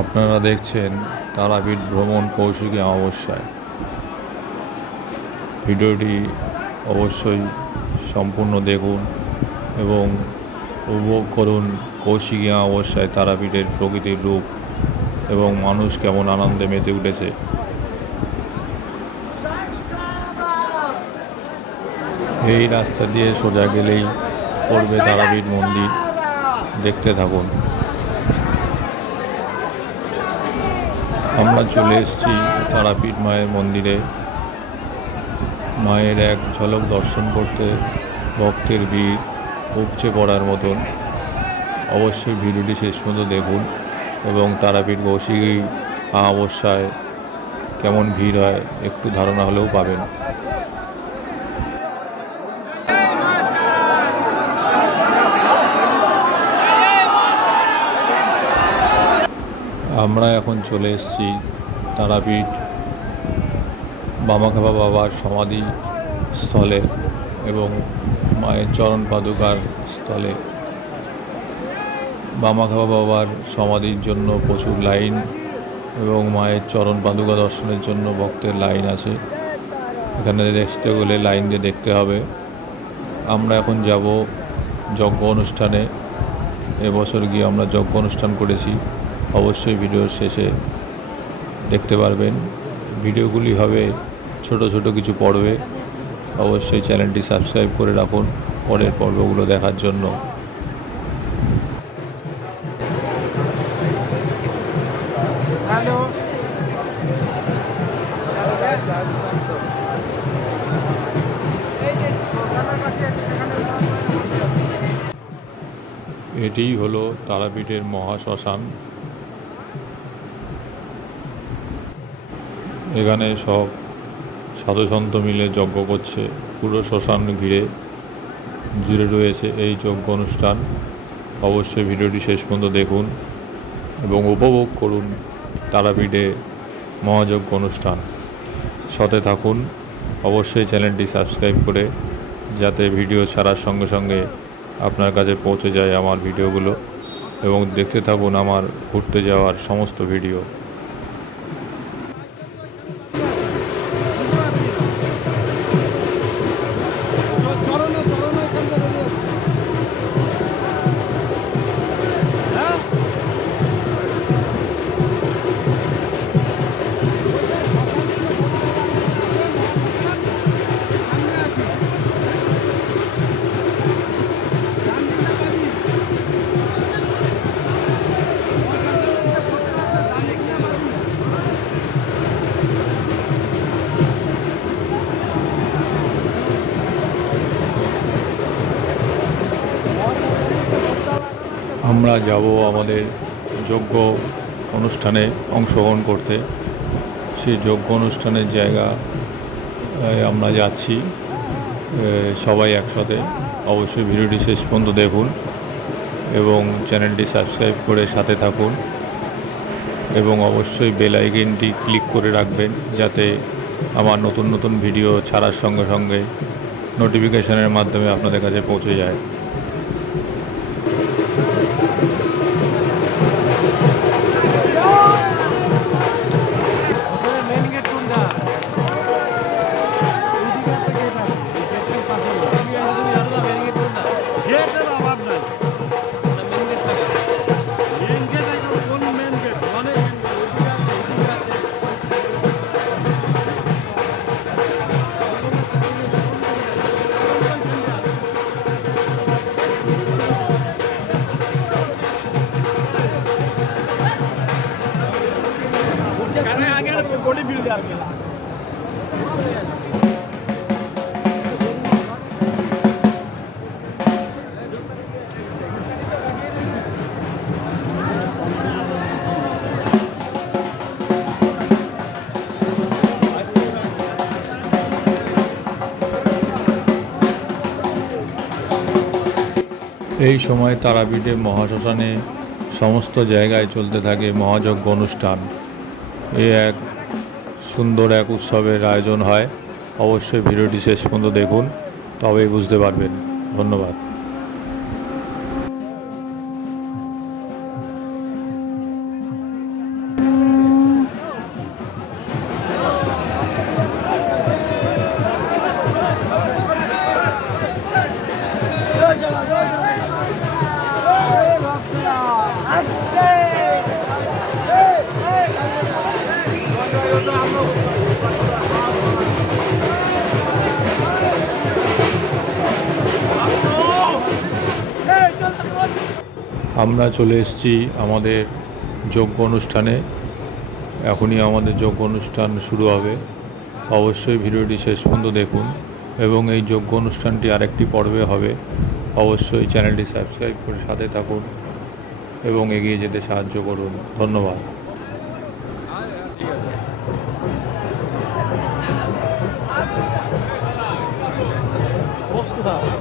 আপনারা দেখছেন তারাপীঠ ভ্রমণ কৌশিকী অমাবস্যায়। ভিডিওটি অবশ্যই সম্পূর্ণ দেখুন এবং উপভোগ করুন কৌশিকী অমাবস্যায় তারাপীঠের প্রকৃতির রূপ এবং মানুষ কেমন আনন্দে মেতে উঠেছে। এই রাস্তা দিয়ে সোজা গেলেই পড়বে তারাপীঠ মন্দির। দেখতে থাকুন। আমরা চলে এসেছি তারাপীঠ মায়ের মন্দিরে। মায়ের এক ঝলক দর্শন করতে ভক্তের ভিড় উপচে পড়ার মতন। অবশ্যই ভিডিওটি শেষ পর্যন্ত দেখুন এবং তারাপীঠ কৌশিকী অমাবস্যায় কেমন ভিড় হয় একটু ধারণা হলেও পাবেন। আমরা এখন চলে এসেছি তারাপীঠ বামাখাপা বাবার সমাধি স্থলে এবং মায়ের চরণ পাদুকার স্থলে। বামাখাপা বাবার সমাধির জন্য প্রচুর লাইন এবং মায়ের চরণ পাদুকা দর্শনের জন্য ভক্তের লাইন আছে। এখানে দেখতে গেলে লাইন দিয়ে দেখতে হবে। আমরা এখন যাব যজ্ঞ অনুষ্ঠানে। এবছর গিয়ে আমরা যজ্ঞ অনুষ্ঠান করেছি। অবশ্যই ভিডিওর শেষে দেখতে পারবেন। ভিডিওগুলি হবে ছোট ছোট কিছু পর্বে। অবশ্যই চ্যানেলটি সাবস্ক্রাইব করে রাখুন পরের পর্বগুলো দেখার জন্য। এটিই হলো তারাপীঠের মহাশ্মশান। এখানে সব সাধুসন্ত মিলে যজ্ঞ করছে, পুরো শ্মশান ঘিরে জুড়ে রয়েছে এই যজ্ঞ অনুষ্ঠান। অবশ্যই ভিডিওটি শেষ পর্যন্ত দেখুন এবং উপভোগ করুন তারাপীঠে মহাযজ্ঞ অনুষ্ঠান। সাথে থাকুন, অবশ্যই চ্যানেলটি সাবস্ক্রাইব করে যাতে ভিডিও ছাড়ার সঙ্গে সঙ্গে আপনার কাছে পৌঁছে যায় আমার ভিডিওগুলো এবং দেখতে থাকুন আমার ঘুরতে যাওয়ার সমস্ত ভিডিও। আমরা যাব আমাদের যোগ্য অনুষ্ঠানে অংশগ্রহণ করতে। সেই যোগ্য অনুষ্ঠানের জায়গা আমরা যাচ্ছি। সবাই একসাথে। অবশ্যই ভিডিওটি শেষ পর্যন্ত দেখুন এবং চ্যানেলটি সাবস্ক্রাইব করে সাথে থাকুন এবং অবশ্যই বেল আইকনটি ক্লিক করে রাখবেন যাতে আমার নতুন নতুন ভিডিও ছাড়ার সঙ্গে সঙ্গে নোটিফিকেশনের মাধ্যমে আপনাদের কাছে পৌঁছে যায়। এই সময় তারাপীঠে মহাশ্মশানে সমস্ত জায়গায় চলতে থাকে মহাযজ্ঞ অনুষ্ঠান। এ এক সুন্দর এক উৎসবের আয়োজন হয় অবশ্যই ভিডিওটি শেষ পর্যন্ত দেখুন, তবেই বুঝতে পারবেন ধন্যবাদ Hey! আমরা চলে এসেছি আমাদের যোগ্য অনুষ্ঠানে। এখনই আমাদের যোগ্য অনুষ্ঠান শুরু হবে। অবশ্যই ভিডিওটি শেষ পর্যন্ত দেখুন এবং এই যোগ্য অনুষ্ঠানটি আরেকটি পর্বে হবে। অবশ্যই চ্যানেলটি সাবস্ক্রাইব করে সাথে থাকুন এবং এগিয়ে যেতে সাহায্য করুন। ধন্যবাদ। Wow.